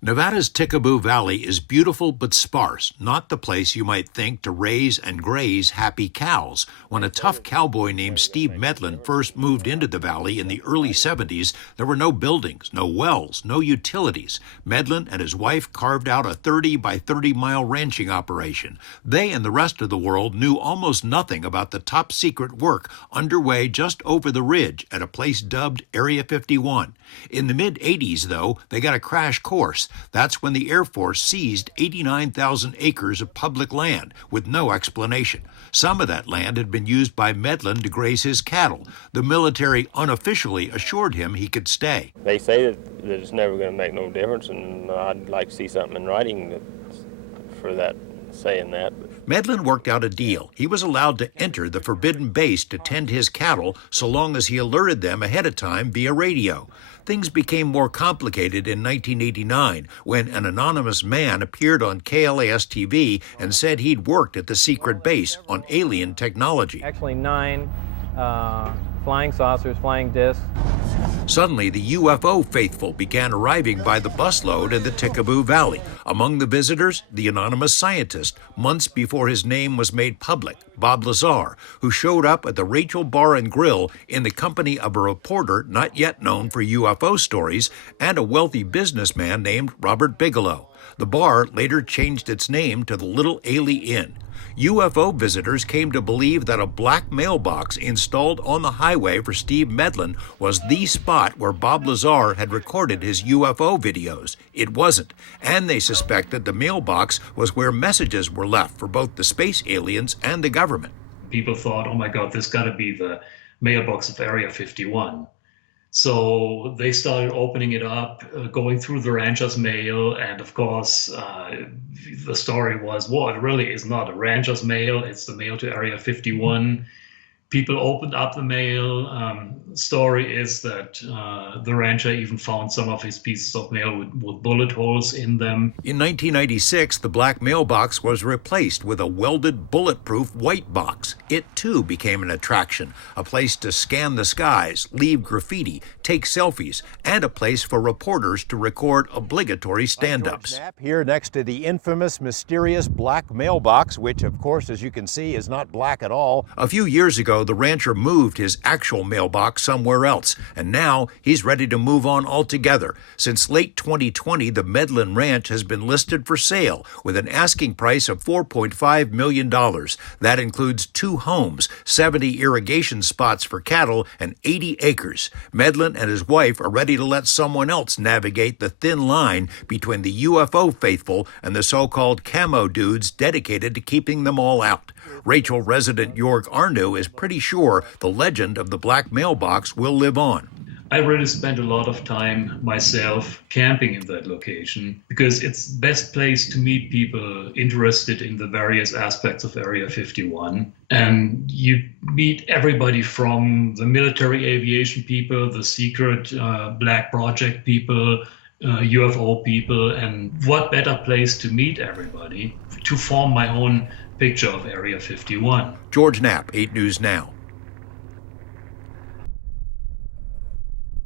Nevada's Tickaboo Valley is beautiful but sparse, not the place you might think to raise and graze happy cows. When a tough cowboy named Steve Medlin first moved into the valley in the early 70s, there were no buildings, no wells, no utilities. Medlin and his wife carved out a 30 by 30 mile ranching operation. They and the rest of the world knew almost nothing about the top secret work underway just over the ridge at a place dubbed Area 51. In the mid-'80s, though, they got a crash course. That's when the Air Force seized 89,000 acres of public land with no explanation. Some of that land had been used by Medlin to graze his cattle. The military unofficially assured him he could stay. They say that it's never going to make no difference, and I'd like to see something in writing for that, saying that. Medlin worked out a deal. He was allowed to enter the forbidden base to tend his cattle so long as he alerted them ahead of time via radio. Things became more complicated in 1989 when an anonymous man appeared on KLAS-TV and said he'd worked at the secret base on alien technology. Actually 9 flying saucers, flying discs. Suddenly, the UFO faithful began arriving by the busload in the Tickaboo Valley. Among the visitors, the anonymous scientist, months before his name was made public, Bob Lazar, who showed up at the Rachel Bar and Grill in the company of a reporter not yet known for UFO stories and a wealthy businessman named Robert Bigelow. The bar later changed its name to the Little Ailey Inn. UFO visitors came to believe that a black mailbox installed on the highway for Steve Medlin was the spot where Bob Lazar had recorded his UFO videos. It wasn't, and they suspected the mailbox was where messages were left for both the space aliens and the government. People thought, oh my God, this got to be the mailbox of Area 51. So they started opening it up, going through the rancher's mail, and of course, the story was, well, it really is not a rancher's mail, it's the mail to Area 51. People opened up the mail. Story is that the rancher even found some of his pieces of mail with bullet holes in them. In 1996, the black mailbox was replaced with a welded, bulletproof white box. It, too, became an attraction, a place to scan the skies, leave graffiti, take selfies, and a place for reporters to record obligatory stand-ups. Here next to the infamous, mysterious black mailbox, which, of course, as you can see, is not black at all. A few years ago, the rancher moved his actual mailbox somewhere else, and now he's ready to move on altogether. Since late 2020, the Medlin Ranch has been listed for sale with an asking price of $4.5 million. That includes 2 homes, 70 irrigation spots for cattle, and 80 acres. Medlin and his wife are ready to let someone else navigate the thin line between the UFO faithful and the so-called camo dudes dedicated to keeping them all out. Rachel resident Jorg Arnu is pretty sure the legend of the black mailbox will live on. I really spent a lot of time myself camping in that location because it's the best place to meet people interested in the various aspects of Area 51. And you meet everybody from the military aviation people, the secret black project people, UFO people, and what better place to meet everybody to form my own picture of Area 51. George Knapp, 8 News Now.